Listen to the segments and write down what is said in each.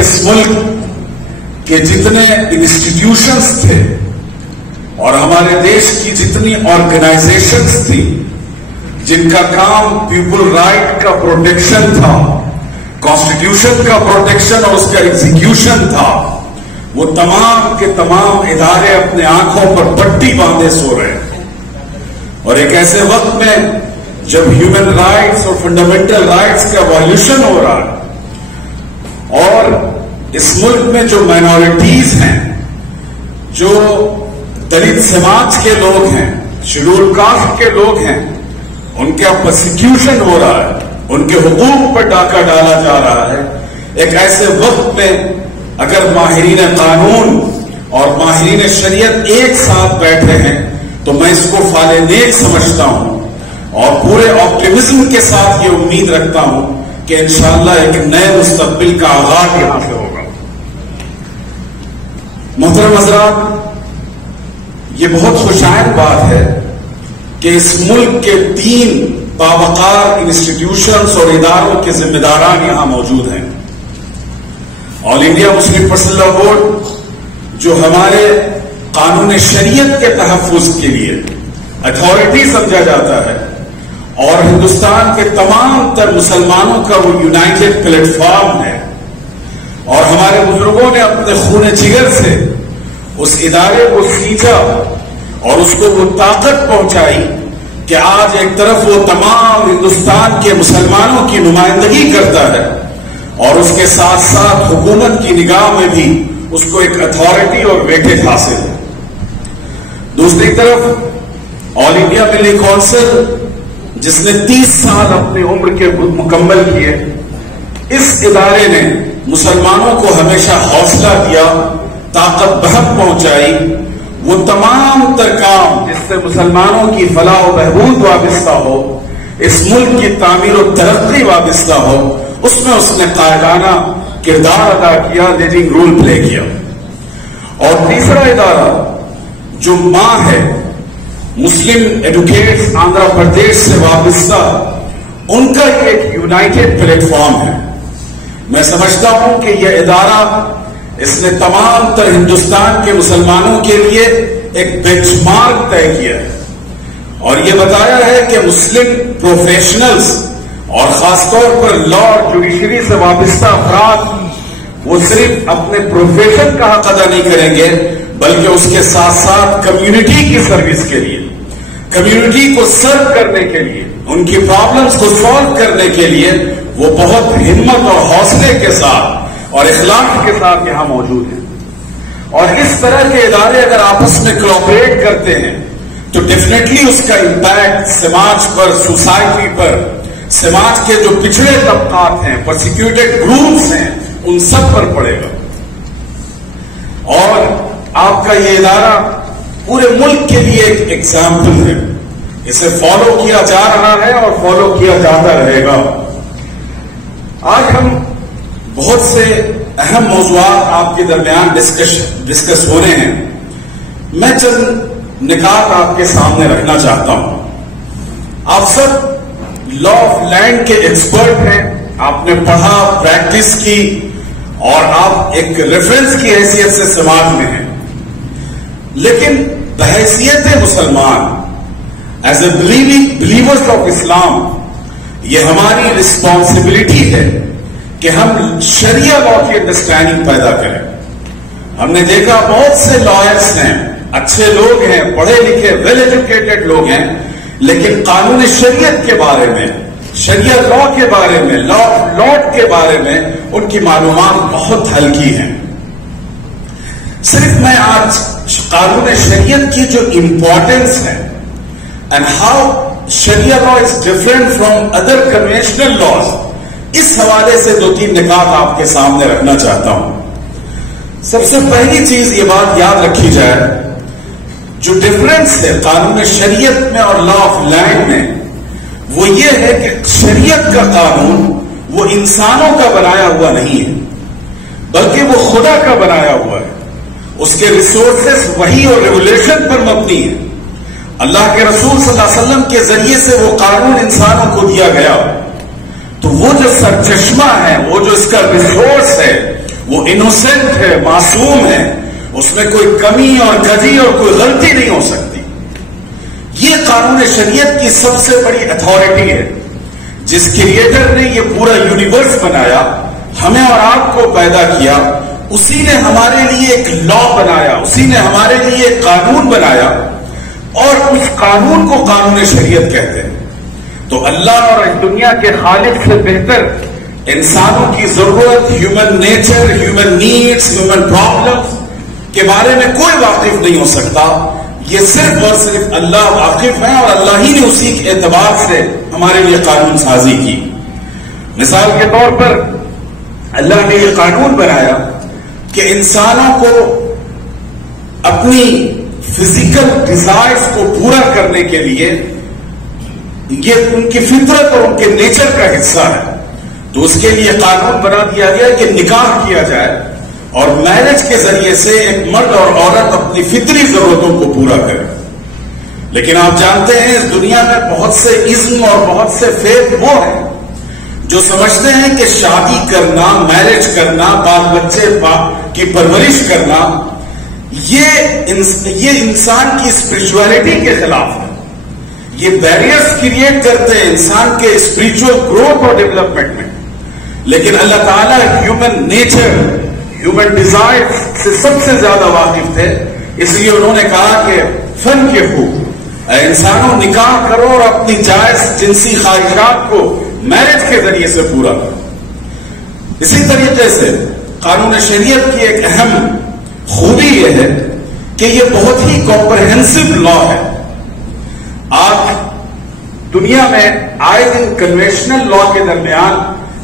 اس ملک کے جتنے انسٹیٹیوشنز تھے اور ہمارے دیش کی جتنی آرگنائزیشنز تھی جن کا کام پیپل رائٹ کا پروٹیکشن تھا، کانسٹیٹیوشن کا پروٹیکشن اور اس کا ایگزیکیوشن تھا، وہ تمام کے تمام ادارے اپنے آنکھوں پر پٹی باندھے سو رہے ہیں. اور ایک ایسے وقت میں جب ہیومن رائٹس اور فنڈامنٹل رائٹس کا وائلیشن ہو رہا ہے اور اس ملک میں جو مائنورٹیز ہیں، جو دلت سماج کے لوگ ہیں، شیڈول کاسٹ کے لوگ ہیں، ان کا پرسیکیوشن ہو رہا ہے، ان کے حقوق پر ڈاکہ ڈالا جا رہا ہے، ایک ایسے وقت میں اگر ماہرین قانون اور ماہرین شریعت ایک ساتھ بیٹھے ہیں تو میں اس کو فال نیک سمجھتا ہوں اور پورے آپٹیمزم کے ساتھ یہ امید رکھتا ہوں کہ انشاءاللہ ایک نئے مستقبل کا آغاز یہاں سے ہوگا. محترم حضرات، یہ بہت خوشائن بات ہے کہ اس ملک کے 3 باوقار انسٹیٹیوشنز اور اداروں کے ذمہ داران یہاں موجود ہیں. آل انڈیا مسلم پرسنل لا بورڈ جو ہمارے قانون شریعت کے تحفظ کے لیے اتھارٹی سمجھا جاتا ہے اور ہندوستان کے تمام تر مسلمانوں کا وہ یونائٹڈ پلیٹ فارم ہے، اور ہمارے بزرگوں نے اپنے خون جگر سے اس ادارے کو سینچا اور اس کو وہ طاقت پہنچائی کہ آج ایک طرف وہ تمام ہندوستان کے مسلمانوں کی نمائندگی کرتا ہے اور اس کے ساتھ ساتھ حکومت کی نگاہ میں بھی اس کو ایک اتھارٹی اور ویٹیج حاصل ہے. دوسری طرف آل انڈیا ملی کونسل جس نے 30 سال اپنی عمر کے مکمل کیے، اس ادارے نے مسلمانوں کو ہمیشہ حوصلہ دیا، طاقت بہت پہنچائی. وہ تمام تر کام جس سے مسلمانوں کی فلاح و بہبود وابستہ ہو، اس ملک کی تعمیر و ترقی وابستہ ہو، اس میں اس نے قائدانہ کردار ادا کیا، لیڈنگ رول پلے کیا. اور تیسرا ادارہ جو ماں ہے، مسلم ایڈوکیٹس آندھرا پردیش سے وابستہ، ان کا یہ ایک یونائٹڈ پلیٹ فارم ہے. میں سمجھتا ہوں کہ یہ ادارہ اس نے تمام تر ہندوستان کے مسلمانوں کے لیے ایک بینچ مارک طے کیا ہے اور یہ بتایا ہے کہ مسلم پروفیشنلز اور خاص طور پر لا اور جوڈیشری سے وابستہ افراد وہ صرف اپنے پروفیشن کا حق ادا نہیں کریں گے بلکہ اس کے ساتھ ساتھ کمیونٹی کی سروس کے لیے، کمیونٹی کو سرو کرنے کے لیے، ان کی پرابلمز کو سالو کرنے کے لیے وہ بہت ہمت اور حوصلے کے ساتھ اور اخلاق کے ساتھ یہاں موجود ہیں. اور اس طرح کے ادارے اگر آپس میں کوآپریٹ کرتے ہیں تو ڈیفینیٹلی اس کا امپیکٹ سماج پر، سوسائٹی پر، سماج کے جو پچھڑے طبقات ہیں، پرسیکیوٹڈ گروپس ہیں، ان سب پر پڑے گا. اور آپ کا یہ ادارہ پورے ملک کے لیے ایک ایگزامپل ہے، اسے فالو کیا جا رہا ہے اور فالو کیا جاتا رہے گا. آج ہم بہت سے اہم موضوعات آپ کے درمیان ڈسکس ہونے ہیں. میں چند نکات آپ کے سامنے رکھنا چاہتا ہوں. آپ سب لا آف لینڈ کے ایکسپرٹ ہیں، آپ نے پڑھا، پریکٹس کی اور آپ ایک ریفرنس کی حیثیت سے سماج میں ہیں. لیکن بحیثیت مسلمان، ایز اے بلیورز آف اسلام، یہ ہماری رسپانسبلٹی ہے کہ ہم شریعہ لا کی انڈرسٹینڈنگ پیدا کریں. ہم نے دیکھا بہت سے لائرس ہیں، اچھے لوگ ہیں، پڑھے لکھے ویل ایجوکیٹڈ لوگ ہیں، لیکن قانون شریعت کے بارے میں، شریعہ لا کے بارے میں، لا آف لارڈ کے بارے میں ان کی معلومات بہت ہلکی ہیں. صرف میں آج قانون شریعت کی جو امپورٹنس ہے and how sharia law is different from other conventional laws, اس حوالے سے 2-3 نکات آپ کے سامنے رکھنا چاہتا ہوں. سب سے پہلی چیز یہ بات یاد رکھی جائے، جو ڈفرنس ہے قانون شریعت میں اور لا آف لینڈ میں، وہ یہ ہے کہ شریعت کا قانون وہ انسانوں کا بنایا ہوا نہیں ہے بلکہ وہ خدا کا بنایا ہوا ہے. اس کے ریسورسز وحی اور ریگولیشن پر مبنی ہے. اللہ کے رسول صلی اللہ علیہ وسلم کے ذریعے سے وہ قانون انسانوں کو دیا گیا. تو وہ جو سرچشمہ ہے، وہ جو اس کا ریسورس ہے، وہ انوسنٹ ہے، معصوم ہے، اس میں کوئی کمی اور کجی اور کوئی غلطی نہیں ہو سکتی. یہ قانون شریعت کی سب سے بڑی اتھارٹی ہے. جس کریٹر نے یہ پورا یونیورس بنایا، ہمیں اور آپ کو پیدا کیا، اسی نے ہمارے لیے ایک لا بنایا، اسی نے ہمارے لیے ایک قانون بنایا، اور اس قانون کو قانون شریعت کہتے ہیں. تو اللہ اور اس دنیا کے خالق سے بہتر انسانوں کی ضرورت، human nature, human needs, human problems کے بارے میں کوئی واقف نہیں ہو سکتا. یہ صرف اور صرف اللہ واقف ہے، اور اللہ ہی نے اسی کے اعتبار سے ہمارے لیے قانون سازی کی. مثال کے طور پر اللہ نے یہ قانون بنایا کہ انسانوں کو اپنی فزیکل ڈیزائرز کو پورا کرنے کے لیے، یہ ان کی فطرت اور ان کے نیچر کا حصہ ہے، تو اس کے لیے قانون بنا دیا گیا کہ نکاح کیا جائے، اور میرج کے ذریعے سے ایک مرد اور عورت اپنی فطری ضرورتوں کو پورا کرے. لیکن آپ جانتے ہیں اس دنیا میں بہت سے ازم اور بہت سے فیتھ وہ ہیں جو سمجھتے ہیں کہ شادی کرنا، میرج کرنا، بال بچے کی پرورش کرنا، یہ انسان کی اسپرچولیٹی کے خلاف ہے. یہ بیریئرز کریٹ کرتے ہیں انسان کے اسپرچل گروتھ اور ڈیولپمنٹ میں. لیکن اللہ تعالیٰ ہیومن نیچر، ہیومن ڈیزائر سے سب سے زیادہ واقف تھے، اس لیے انہوں نے کہا کہ فن کے اے انسانوں نکاح کرو اور اپنی جائز جنسی خواہشات کو میرج کے ذریعے سے پورا کرو. اسی طریقے سے قانون شریعت کی ایک اہم خوبی یہ ہے کہ یہ بہت ہی کمپریہنسو لا ہے. آج دنیا میں آئے دن کنوینشنل لا کے درمیان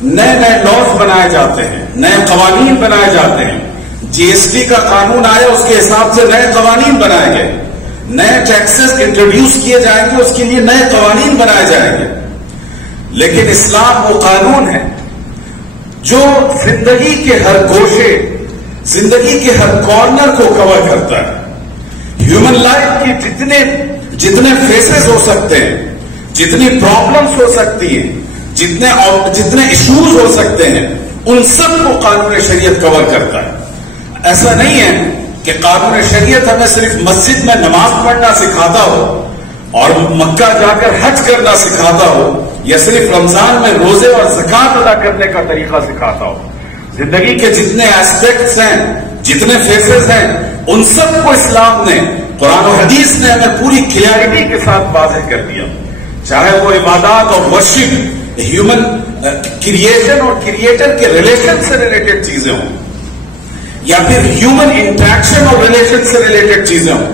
نئے نئے لاز بنائے جاتے ہیں، نئے قوانین بنائے جاتے ہیں. جی ایس ٹی کا قانون آیا، اس کے حساب سے نئے قوانین بنائے گئے، نئے ٹیکسز انٹروڈیوس کیے جائیں گے، اس کے لیے نئے قوانین بنائے جائیں گے. لیکن اسلام وہ قانون ہے جو زندگی کے ہر گوشے، زندگی کے ہر کارنر کو کور کرتا ہے. ہیومن لائف کی جتنے فیسز ہو سکتے ہیں، جتنی پرابلمس ہو سکتی ہیں، جتنے ایشوز ہو سکتے ہیں، ان سب کو قانون شریعت کور کرتا ہے. ایسا نہیں ہے کہ قانون شریعت ہمیں صرف مسجد میں نماز پڑھنا سکھاتا ہو اور مکہ جا کر حج کرنا سکھاتا ہو، یا صرف رمضان میں روزے اور زکوٰۃ ادا کرنے کا طریقہ سکھاتا ہو. زندگی کے جتنے ایسپیکٹس ہیں، جتنے فیسز ہیں، ان سب کو اسلام نے، قرآن و حدیث نے ہمیں پوری کلیئرٹی کے ساتھ واضح کر دیا. چاہے وہ عبادات اور ورشپ، ہیومن کریشن اور کریٹر کے ریلیشن سے ریلیٹڈ چیزیں ہوں، یا پھر ہیومن انٹریکشن اور ریلیشن سے ریلیٹڈ چیزیں ہوں،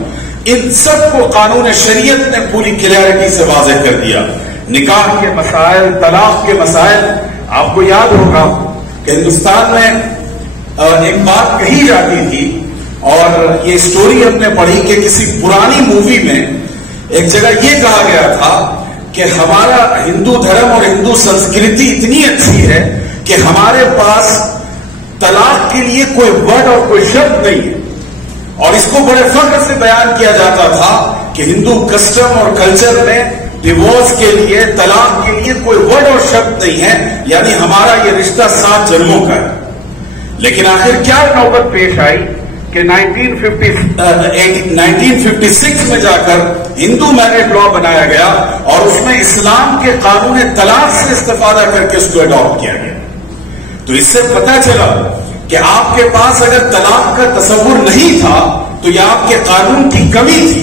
ان سب کو قانون شریعت نے پوری کلیئرٹی سے واضح کر دیا. نکاح کے مسائل، طلاق کے مسائل، آپ کو یاد ہوگا کہ ہندوستان میں ایک بات کہی جاتی تھی، اور یہ سٹوری ہم نے پڑھی کہ کسی پرانی مووی میں ایک جگہ یہ کہا گیا تھا کہ ہمارا ہندو دھرم اور ہندو سنسکرتی اتنی اچھی ہے کہ ہمارے پاس طلاق کے لیے کوئی ورڈ اور کوئی شبد نہیں ہے. اور اس کو بڑے فخر سے بیان کیا جاتا تھا کہ ہندو کسٹم اور کلچر میں ڈیورس کے لیے، طلاق کے لیے کوئی ورڈ اور شبد نہیں ہے، یعنی ہمارا یہ رشتہ 7 جنموں کا ہے. لیکن آخر کیا نوبت پیش آئی کہ 1956 میں جا کر ہندو میرج لا بنایا گیا، اور اس میں اسلام کے قانون طلاق سے استفادہ کر کے اس کو اڈاپٹ کیا گیا. تو اس سے پتہ چلا کہ آپ کے پاس اگر طلاق کا تصور نہیں تھا تو یہ آپ کے قانون کی کمی تھی،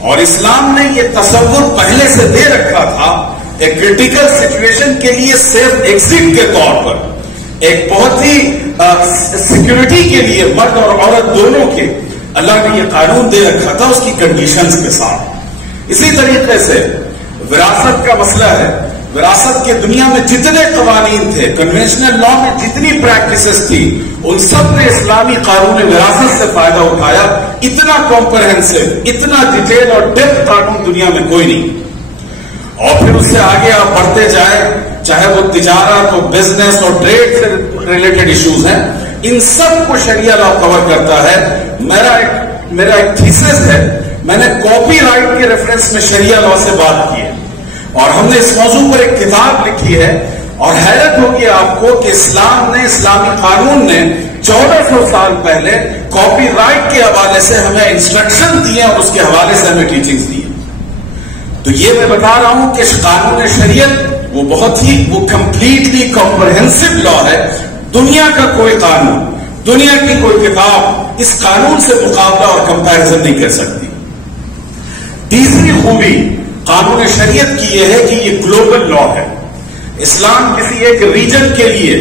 اور اسلام نے یہ تصور پہلے سے دے رکھا تھا ایک کرٹیکل سچویشن کے لیے سیف ایگزٹ کے طور پر، ایک بہت ہی سیکورٹی کے لیے مرد اور عورت دونوں کے اللہ نے یہ قانون دے رکھا تھا اس کی کنڈیشنز کے ساتھ. اسی طریقے سے وراثت کا مسئلہ ہے. وراثت کے دنیا میں جتنے قوانین تھے، کنونشنل لا میں جتنی پریکٹسز تھی، ان سب نے اسلامی قانون وراثت سے فائدہ اٹھایا. اتنا کمپریہنسو، اتنا ڈیٹیل اور ڈیپتھ قانون دنیا میں کوئی نہیں. اور پھر اس سے آگے آپ بڑھتے جائیں، چاہے وہ تجارت اور بزنس اور ٹریڈ سے ریلیٹڈ ایشوز ہیں، ان سب کو شریعہ لا کور کرتا ہے. میرا ایک تھیسس ہے، میں نے کاپی رائٹ کے ریفرنس میں شریعہ لا سے بات کی ہے، اور ہم نے اس موضوع پر ایک کتاب لکھی ہے. اور حیرت ہوگی آپ کو کہ اسلام نے، اسلامی قانون نے 1400 سال پہلے کاپی رائٹ کے حوالے سے ہمیں انسٹرکشن دیے اور اس کے حوالے سے ہمیں ٹیچنگز دی. تو یہ میں بتا رہا ہوں کہ قانون شریعت وہ بہت ہی کمپلیٹلی کمپریہنسو لا ہے. دنیا کا کوئی قانون، دنیا کی کوئی کتاب اس قانون سے مقابلہ اور کمپیرزن نہیں کر سکتی. تیسری خوبی قانون شریعت کی یہ ہے کہ یہ گلوبل لا ہے. اسلام کسی ایک ریجن کے لیے،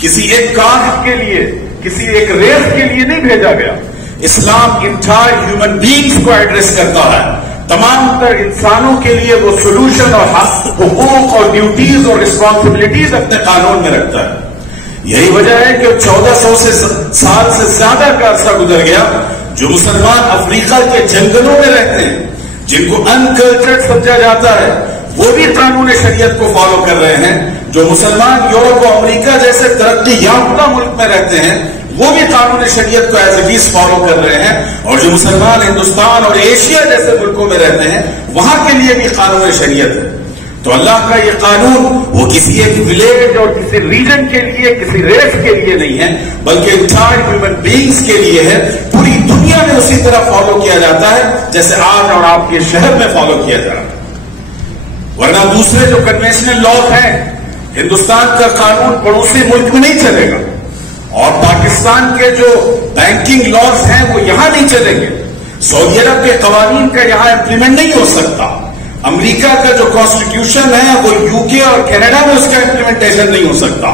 کسی ایک کاسٹ کے لیے، کسی ایک ریس کے لیے نہیں بھیجا گیا. اسلام انٹائر ہیومن بینگز کو ایڈریس کرتا ہے. تمام تر انسانوں کے لیے وہ سولوشن اور حقوق اور ڈیوٹیز اور رسپانسبلٹیز اپنے قانون میں رکھتا ہے. یہی وجہ ہے کہ 1400 سال سے زیادہ کا عرصہ گزر گیا جو مسلمان افریقہ کے جنگلوں میں رہتے ہیں، جن کو انکلچرڈ سمجھا جاتا ہے، وہ بھی قانون شریعت کو فالو کر رہے ہیں. جو مسلمان یورپ و امریکہ جیسے ترقی یافتہ ملک میں رہتے ہیں وہ بھی قانون شریعت کو ایز اٹ از فالو کر رہے ہیں. اور جو مسلمان ہندوستان اور ایشیا جیسے ملکوں میں رہتے ہیں وہاں کے لیے بھی قانون شریعت ہے. تو اللہ کا یہ قانون وہ کسی ایک ولیج اور کسی ریجن کے لیے، کسی ریس کے لیے نہیں ہے، بلکہ انٹائر ہیومن بینگز کے لیے ہے. پوری دنیا میں اسی طرح فالو کیا جاتا ہے جیسے آج اور آپ کے شہر میں فالو کیا جا رہا ہے. ورنہ دوسرے جو کنوینشنل لاز ہیں، ہندوستان کا قانون پڑوسی ملک میں نہیں چلے گا، اور پاکستان کے جو بینکنگ لاز ہیں وہ یہاں نہیں چلیں گے. سعودی عرب کے قوانین کا یہاں امپلیمنٹ نہیں ہو سکتا. امریکہ کا جو کانسٹیٹیوشن ہے وہ یو کے اور کینیڈا میں اس کا امپلیمنٹیشن نہیں ہو سکتا.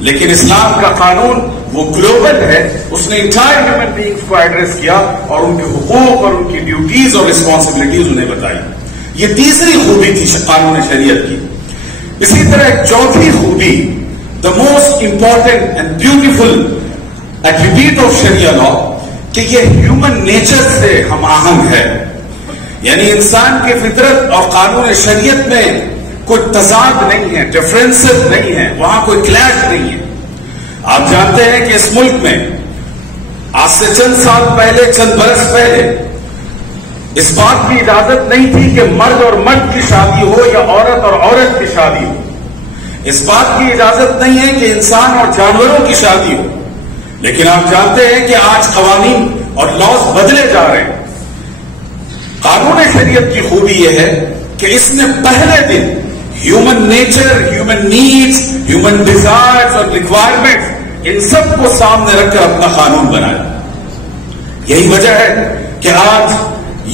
لیکن اسلام کا قانون وہ گلوبل ہے. اس نے انٹائر ہیومن بینگز کو ایڈریس کیا اور ان کے حقوق اور ان کی ڈیوٹیز اور رسپانسبلٹیز انہیں بتائی. یہ تیسری خوبی تھی قانون شریعت کی. اسی طرح ایک چوتھی خوبی، the most important and beautiful attribute of Sharia law، کہ یہ ہیومن نیچر سے ہم آہنگ ہے. یعنی انسان کی فطرت اور قانون شریعت میں کوئی تضاد نہیں ہے، ڈفرینسز نہیں ہے، وہاں کوئی کلیش نہیں ہے. آپ جانتے ہیں کہ اس ملک میں آج سے چند سال پہلے، چند برس پہلے اس بات کی اجازت نہیں تھی کہ مرد اور مرد کی شادی ہو یا عورت اور عورت کی شادی ہو. اس بات کی اجازت نہیں ہے کہ انسان اور جانوروں کی شادی ہو. لیکن آپ جانتے ہیں کہ آج قوانین اور لاز بدلے جا رہے ہیں. قانون شریعت کی خوبی یہ ہے کہ اس نے پہلے دن human nature, human needs, human desires اور ریکوائرمنٹ ان سب کو سامنے رکھ کر اپنا قانون بنایا. یہی وجہ ہے کہ آج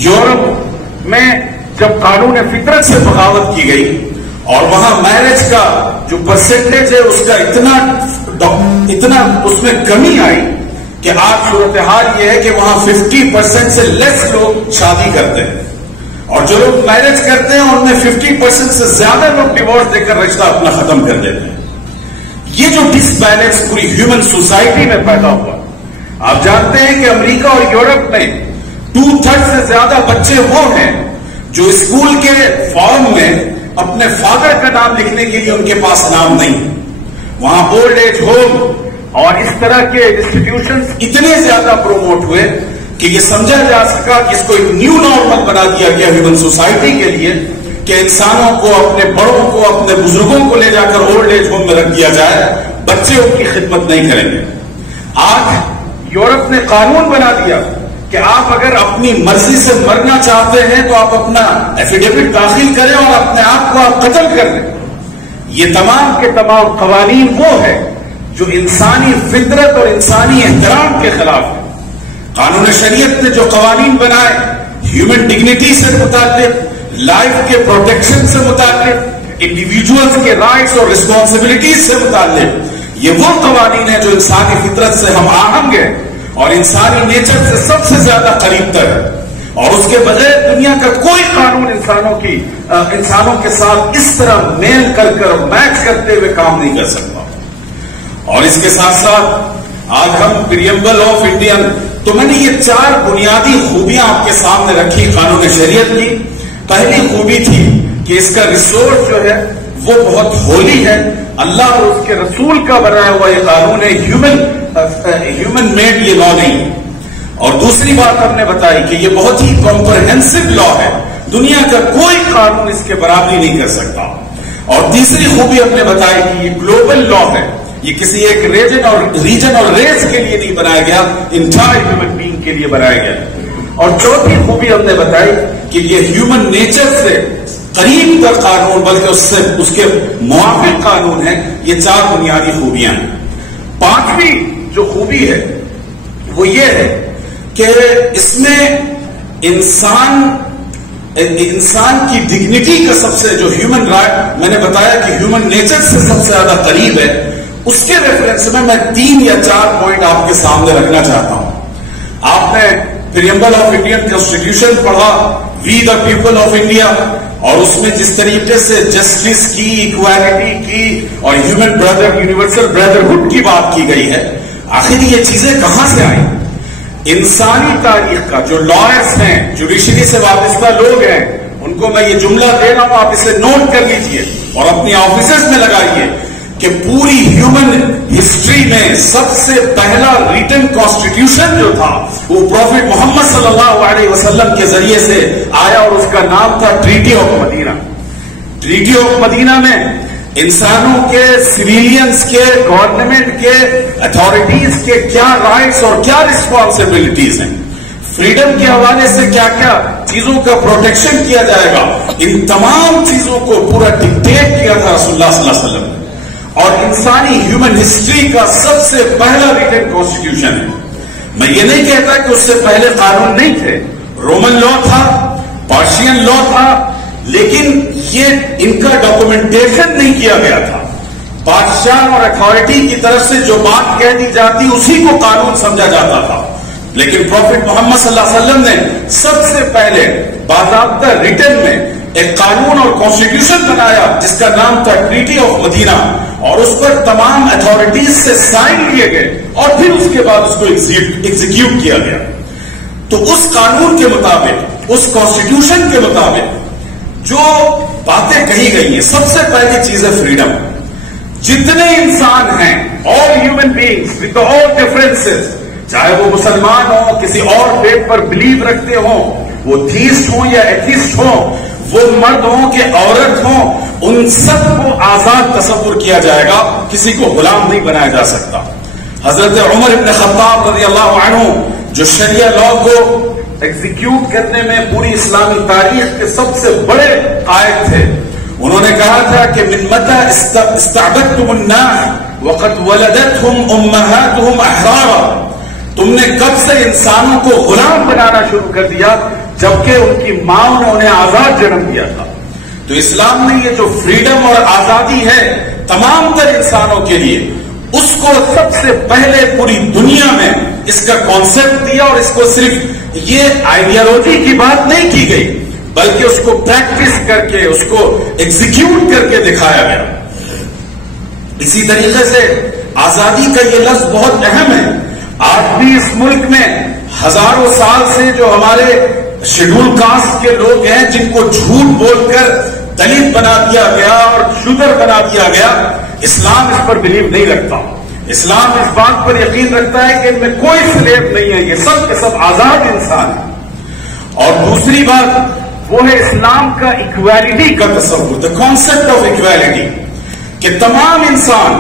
یورپ میں جب قانون فطرت سے بغاوت کی گئی اور وہاں میرج کا جو پرسنٹیج ہے اس کا اتنا اس میں کمی آئی کہ آج صورتحال یہ ہے کہ وہاں 50% سے لیس لوگ شادی کرتے ہیں، اور جو لوگ میرج کرتے ہیں ان میں 50% سے زیادہ لوگ ڈیورس دے کر رشتہ اپنا ختم کر دیتے ہیں. یہ جو ڈس بیلنس پوری ہیومن سوسائٹی میں پیدا ہوا. آپ جانتے ہیں کہ امریکہ اور یورپ میں 2/3 سے زیادہ بچے وہ ہیں جو اسکول کے فارم میں اپنے فادر کا نام لکھنے کے لیے ان کے پاس نام نہیں. وہاں اولڈ ایج ہوم اور اس طرح کے انسٹیٹیوشنز اتنے زیادہ پروموٹ ہوئے کہ یہ سمجھا جا سکا کہ اس کو ایک نیو نارمل بنا دیا گیا ہیومن سوسائٹی کے لیے کہ انسانوں کو، اپنے بڑوں کو، اپنے بزرگوں کو لے جا کر اولڈ ایج ہوم میں رکھ دیا جائے، بچے ان کی خدمت نہیں کریں گے. آج یورپ نے قانون بنا دیا کہ آپ اگر اپنی مرضی سے مرنا چاہتے ہیں تو آپ اپنا ایفیڈیوٹ داخل کریں اور اپنے آپ کو آپ قتل کر دیں. یہ تمام کے تمام قوانین وہ ہے جو انسانی فطرت اور انسانی احترام کے خلاف ہے. قانون شریعت نے جو قوانین بنائے ہیومن ڈگنیٹی سے متعلق، لائف کے پروٹیکشن سے متعلق، انڈیویجولز کے رائٹس اور رسپانسبلٹیز سے متعلق، یہ وہ قوانین ہیں جو انسانی فطرت سے ہم آہنگ ہیں اور انسانی نیچر سے سب سے زیادہ قریب تر ہے. اور اس کے بغیر دنیا کا کوئی قانون انسانوں کے ساتھ اس طرح میل کر میچ کرتے ہوئے کام نہیں کر سکتا. اور اس کے ساتھ ساتھ آج ہم پریمبل آف انڈین، تو میں نے یہ 4 بنیادی خوبیاں آپ کے سامنے رکھی قانون شریعت کی. پہلی خوبی تھی کہ اس کا ریسورس جو ہے وہ بہت ہولی ہے، اللہ اور اس کے رسول کا بنایا ہوا یہ قانون ہے، ہیومن میڈ یہ لا نہیں. اور دوسری بات ہم نے بتائی کہ یہ بہت ہی کمپریہنسو لا ہے، دنیا کا کوئی قانون اس کے برابری نہیں کر سکتا. اور تیسری خوبی ہم نے بتائی کہ یہ گلوبل لا ہے، یہ کسی ایک ریجن اور ریس کے لیے نہیں بنایا گیا، انٹائر ہیومن بینگ کے لیے بنایا گیا۔ اور چوتھی خوبی ہم نے بتائی کہ یہ ہیومن نیچر سے قریب تر قانون بلکہ اس کے موافق قانون ہے۔ یہ 4 بنیادی خوبیاں ہیں۔ 5ویں جو خوبی ہے وہ یہ ہے کہ اس میں انسان کی ڈگنیٹی کا سب سے جو ہیومن رائٹ میں نے بتایا کہ ہیومن نیچر سے سب سے زیادہ قریب ہے، اس کے ریفرنس میں 3 یا 4 پوائنٹ آپ کے سامنے رکھنا چاہتا ہوں۔ آپ نے پریمبل آف انڈین کانسٹیٹیوشن پڑھا، وی دا پیپل آف انڈیا، اور اس میں جس طریقے سے جسٹس کی، ایکوالٹی کی اور یونیورسل بردرہڈ کی بات کی گئی ہے، آخر یہ چیزیں کہاں سے آئیں؟ انسانی تاریخ کا جو لائرز ہیں، جوڈیشری سے وابستہ لوگ ہیں، ان کو میں یہ جملہ دے رہا ہوں، آپ اسے نوٹ کر لیجئے اور اپنی آفیسز میں لگائیے کہ پوری ہیومن ہسٹری میں سب سے پہلا ریٹن کانسٹیٹیوشن جو تھا وہ پروفٹ محمد صلی اللہ علیہ وسلم کے ذریعے سے آیا، اور اس کا نام تھا treaty of Medina. Treaty of Medina میں انسانوں کے، سویلینز کے، گورنمنٹ کے، اتھارٹیز کے کیا رائٹس اور کیا رسپانسبلٹیز ہیں، فریڈم کے حوالے سے کیا کیا چیزوں کا پروٹیکشن کیا جائے گا، ان تمام چیزوں کو پورا ڈکٹیٹ کیا تھا رسول اللہ صلی اللہ علیہ وسلم نے۔ اور انسانی ہیومن ہسٹری کا سب سے پہلا ریٹن کانسٹیٹیوشن ہے۔ میں یہ نہیں کہتا کہ اس سے پہلے قانون نہیں تھے، رومن لا تھا، پارشین لا تھا، لیکن یہ ان کا ڈاکومنٹیشن نہیں کیا گیا تھا۔ بادشاہ اور اتھارٹی کی طرف سے جو بات کہہ دی جاتی اسی کو قانون سمجھا جاتا تھا، لیکن پروفٹ محمد صلی اللہ علیہ وسلم نے سب سے پہلے باضابطہ ریٹن میں ایک قانون اور کانسٹیٹیوشن بنایا جس کا نام تھا ٹریٹی آف مدینہ، اور اس پر تمام اتھارٹیز سے سائن لیے گئے اور پھر اس کے بعد اس کو ایگزیکیوٹ کیا گیا۔ تو اس قانون کے مطابق، اس کانسٹیٹیوشن کے مطابق جو باتیں کہی گئی ہیں، سب سے پہلی چیز ہے فریڈم۔ جتنے انسان ہیں، all human beings with all differences, چاہے وہ مسلمان ہوں، کسی اور فیتھ پر بلیو رکھتے ہوں، وہ تھیسٹ ہوں یا ایتھیسٹ ہوں، وہ مرد ہوں کہ عورت ہوں، ان سب کو آزاد تصور کیا جائے گا، کسی کو غلام نہیں بنایا جا سکتا۔ حضرت عمر ابن خطاب رضی اللہ عنہ جو شریعہ لا کو ایگزیکیوٹ کرنے میں پوری اسلامی تاریخ کے سب سے بڑے قائد تھے، انہوں نے کہا تھا کہ من متى استعبدتم الناس وقد ولدتهم امهاتهم احرارا، تم نے کب سے انسانوں کو غلام بنانا شروع کر دیا جبکہ ان کی ماں نے انہیں آزاد جنم دیا تھا۔ تو اسلام نے یہ جو فریڈم اور آزادی ہے تمام تر انسانوں کے لیے، اس کو سب سے پہلے پوری دنیا میں اس کا کانسیپٹ دیا، اور اس کو صرف یہ آئیڈیالوجی کی بات نہیں کی گئی بلکہ اس کو پریکٹس کر کے، اس کو ایگزیکیوٹ کر کے دکھایا گیا۔ اسی طریقے سے آزادی کا یہ لفظ بہت اہم ہے۔ آج بھی اس ملک میں ہزاروں سال سے جو ہمارے شیڈول کاسٹ کے لوگ ہیں، جن کو جھوٹ بول کر دلت بنا دیا گیا اور شودر بنا دیا گیا، اسلام اس پر بلیو نہیں رکھتا۔ اسلام اس بات پر یقین رکھتا ہے کہ ان میں کوئی سلیب نہیں ہے، یہ سب کے سب آزاد انسان ہیں۔ اور دوسری بات وہ ہے اسلام کا ایکویلٹی کا تصور، دا کانسیپٹ آف ایکویلٹی، کہ تمام انسان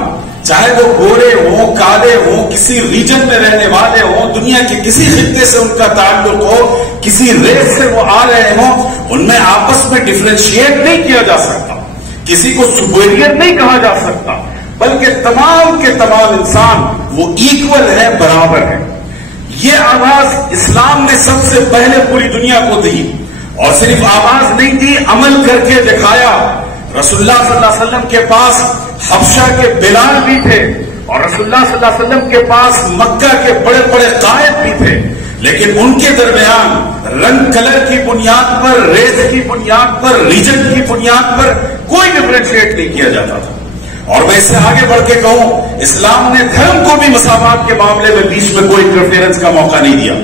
چاہے وہ گورے ہوں، کالے ہوں، کسی ریجن میں رہنے والے ہوں، دنیا کے کسی خطے سے ان کا تعلق ہو، کسی ریس سے وہ آ رہے ہوں، ان میں آپس میں ڈفرینشیٹ نہیں کیا جا سکتا، کسی کو سپیریئر نہیں کہا جا سکتا، بلکہ تمام کے تمام انسان وہ ایکول ہے، برابر ہے۔ یہ آواز اسلام نے سب سے پہلے پوری دنیا کو دی، اور صرف آواز نہیں دی، عمل کر کے دکھایا۔ رسول اللہ صلی اللہ علیہ وسلم کے پاس حبشہ کے بلال بھی تھے، اور رسول اللہ صلی اللہ علیہ وسلم کے پاس مکہ کے بڑے بڑے قائد بھی تھے، لیکن ان کے درمیان رنگ کلر کی بنیاد پر، ریس کی بنیاد پر، ریجن کی بنیاد پر کوئی ڈفرینشیٹ نہیں کیا جاتا تھا۔ اور میں اس سے آگے بڑھ کے کہوں، اسلام نے دھرم کو بھی مساوات کے معاملے میں بیچ میں کوئی انٹرفیئرنس کا موقع نہیں دیا۔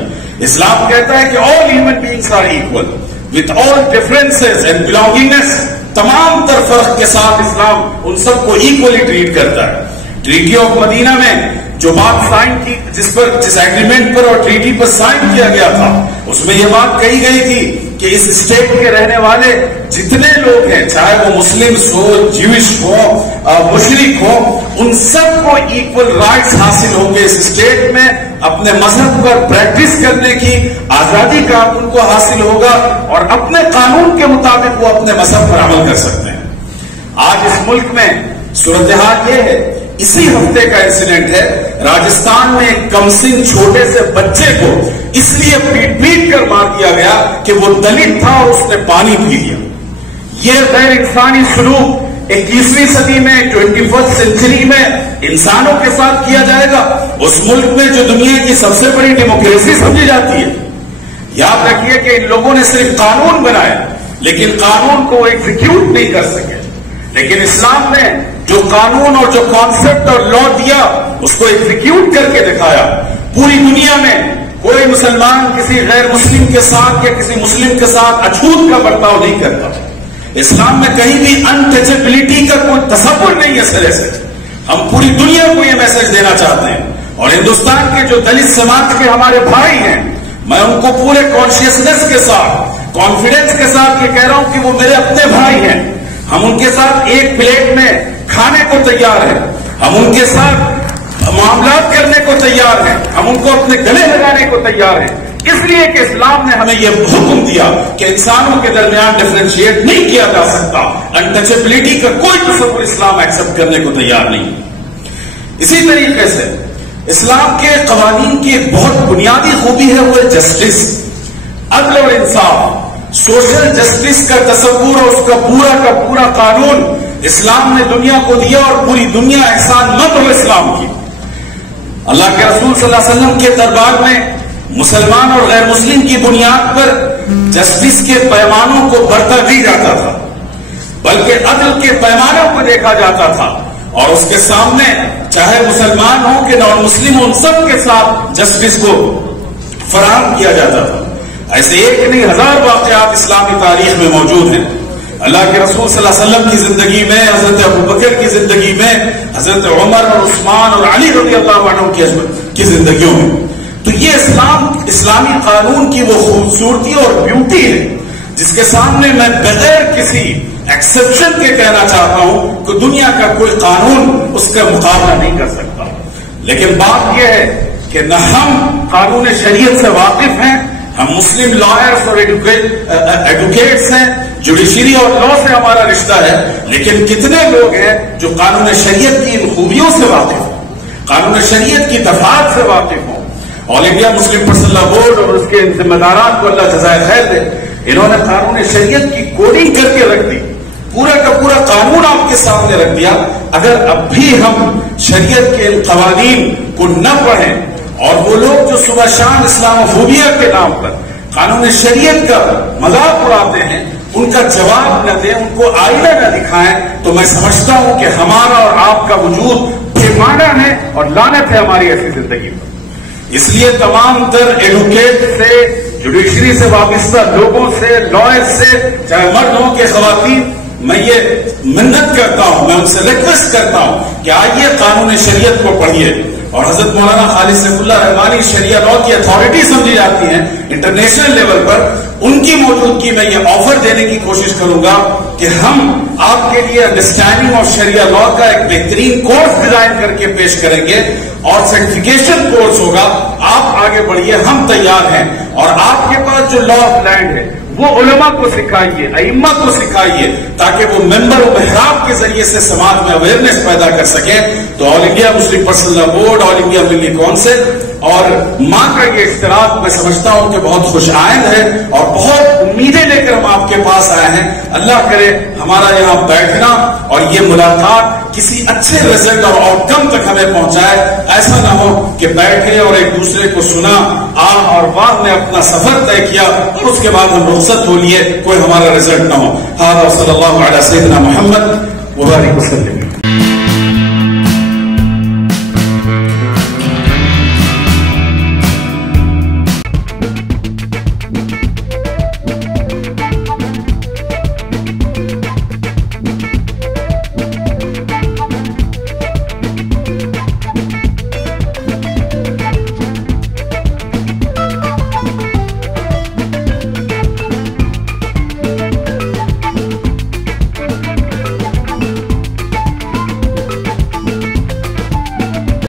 اسلام کہتا ہے کہ all human beings are equal with all differences and belongingness, تمام تر فرق کے ساتھ اسلام ان سب کو ایکولی ٹریٹ کرتا ہے۔ ٹریٹی آف مدینہ میں جو بات سائن کی، جس ایگریمنٹ پر اور ٹریٹی پر سائن کیا گیا تھا، اس میں یہ بات کہی گئی تھی کہ اس اسٹیٹ کے رہنے والے جتنے لوگ ہیں، چاہے وہ مسلم ہو، جیوش ہو، مشرک ہو، ان سب کو ایکول رائٹس حاصل ہوں گے اس اسٹیٹ میں، اپنے مذہب پر پریکٹس کرنے کی آزادی کا ان کو حاصل ہوگا، اور اپنے قانون کے مطابق وہ اپنے مذہب پر عمل کر سکتے ہیں۔ آج اس ملک میں صورتحال یہ ہے، اسی ہفتے کا انسیڈنٹ ہے، راجستھان میں ایک کمسن چھوٹے سے بچے کو اس لیے پیٹ کر مار دیا گیا کہ وہ دلت تھا اور اس نے پانی پی لیا۔ یہ غیر انسانی سلوک 21ویں صدی میں، 21 سینچری میں انسانوں کے ساتھ کیا جائے گا، اس ملک میں جو دنیا کی سب سے بڑی ڈیموکریسی سمجھی جاتی ہے۔ یاد رکھیے کہ ان لوگوں نے صرف قانون بنایا، لیکن قانون کو ایگزیکیوٹ نہیں کر سکے۔ لیکن اسلام نے جو قانون اور جو کانسیپٹ اور لا دیا، اس کو ایگزیکیوٹ کر کے دکھایا۔ پوری دنیا میں کوئی مسلمان کسی غیر مسلم کے ساتھ یا کسی مسلم کے ساتھ اچھوت کا برتاؤ نہیں کرتا۔ اسلام میں کہیں بھی انٹچبلٹی کا کوئی تصور نہیں ہے سرے سے۔ ہم پوری دنیا کو یہ میسج دینا چاہتے ہیں، اور ہندوستان کے جو دلت سماج کے ہمارے بھائی ہیں، میں ان کو پورے کانشیسنس کے ساتھ، کانفیڈنس کے ساتھ یہ کہہ رہا ہوں کہ وہ میرے اپنے بھائی ہیں۔ ہم ان کے ساتھ ایک پلیٹ میں کھانے کو تیار ہیں، ہم ان کے ساتھ معاملات کرنے کو تیار ہیں، ہم ان کو اپنے گلے لگانے کو تیار ہیں، اس لیے کہ اسلام نے ہمیں یہ حکم دیا کہ انسانوں کے درمیان ڈفرینشیٹ نہیں کیا جا سکتا۔ انٹچبلٹی کا کوئی تصور اسلام ایکسپٹ کرنے کو تیار نہیں۔ اسی طریقے سے اسلام کے قوانین کی ایک بہت بنیادی خوبی ہے، وہ جسٹس، عدل اور انصاف۔ سوشل جسٹس کا تصور اور اس کا پورا قانون اسلام نے دنیا کو دیا، اور پوری دنیا احسان مند ہو اسلام کی۔ اللہ کے رسول صلی اللہ علیہ وسلم کے دربار میں مسلمان اور غیر مسلم کی بنیاد پر جسٹس کے پیمانوں کو برتا نہیں جاتا تھا، بلکہ عدل کے پیمانوں کو دیکھا جاتا تھا، اور اس کے سامنے چاہے مسلمان ہو کہ نان مسلم ہو، ان سب کے ساتھ جسٹس کو فراہم کیا جاتا تھا۔ ایسے ایک نہیں ہزار واقعات اسلامی تاریخ میں موجود ہیں۔ اللہ کے رسول صلی اللہ علیہ وسلم کی زندگی میں، حضرت ابوبکر کی زندگی میں، حضرت عمر اور عثمان اور علی رضی اللہ عنہ کی زندگیوں میں، تو یہ اسلامی قانون کی وہ خوبصورتی اور بیوٹی ہے جس کے سامنے میں بغیر کسی ایکسپشن کے کہنا چاہتا ہوں کہ دنیا کا کوئی قانون اس کا مقابلہ نہیں کر سکتا۔ لیکن بات یہ ہے کہ نہ ہم قانون شریعت سے واقف ہیں، ہم مسلم لائرز اور ایڈوکیٹس ہیں، جوڈیشری اور لا سے ہمارا رشتہ ہے، لیکن کتنے لوگ ہیں جو قانون شریعت کی ان خوبیوں سے واقف ہوں، قانون شریعت کی دفعات سے واقف ہوں۔ آل انڈیا مسلم پرسنل لا بورڈ اور اس کے ذمہ داران کو اللہ جزائے خیر دے، انہوں نے قانون شریعت کی کوڈنگ کر کے رکھ دی، پورا کا پورا قانون آپ کے سامنے رکھ دیا۔ اگر اب بھی ہم شریعت کے ان قوانین کو نہ پڑھیں، اور وہ لوگ جو صبح شام اسلاموفوبیا کے نام پر قانون شریعت کا مذاق اڑاتے ہیں، ان کا جواب نہ دیں، ان کو آئینہ نہ دکھائیں، تو میں سمجھتا ہوں کہ ہمارا اور آپ کا وجود بے معنی ہے اور لعنت ہے ہماری ایسی زندگی پر۔ اس لیے تمام تر ایڈوکیٹ سے، جوڈیشری سے وابستہ لوگوں سے، لائر سے، چاہے مرد ہوں کہ خواتین، میں یہ منت کرتا ہوں، میں ان سے ریکویسٹ کرتا ہوں کہ آئیے قانون شریعت کو پڑھیے۔ اور حضرت مولانا خالد سیف اللہ رحمانی شریعہ لا کی اتھارٹی سمجھی جاتی ہیں انٹرنیشنل لیول پر، ان کی موجودگی میں یہ آفر دینے کی کوشش کروں گا کہ ہم آپ کے لیے انڈرسٹینڈنگ آف شریعہ لا کا ایک بہترین کورس ڈیزائن کر کے پیش کریں گے، اور سرٹیفکیشن کورس ہوگا۔ آپ آگے بڑھیے، ہم تیار ہیں، اور آپ کے پاس جو لا آف لینڈ ہے وہ علماء کو سکھائیے، ائمہ کو سکھائیے، تاکہ وہ ممبر و محراب کے ذریعے سے سماج میں اویئرنیس پیدا کر سکیں۔ تو آل انڈیا مسلم پرسنل لا بورڈ، آل انڈیا ملی کونسل اور ماں کا یہ اشتراک میں سمجھتا ہوں کہ بہت خوش آئند ہے، اور بہت امیدیں لے کر ہم آپ کے پاس آئے ہیں۔ اللہ کرے ہمارا یہاں بیٹھنا اور یہ ملاقات کسی اچھے رزلٹ اور آؤٹ کم تک ہمیں پہنچائے۔ ایسا نہ ہو کہ بیٹھے اور ایک دوسرے کو سنا، آہ اور واہ میں اپنا سفر طے کیا، اور اس کے بعد ہم رخصت ہو لیے، کوئی ہمارا رزلٹ نہ ہو۔ ہذا صلی اللہ علیہ سیدنا محمد وبارک وسلم۔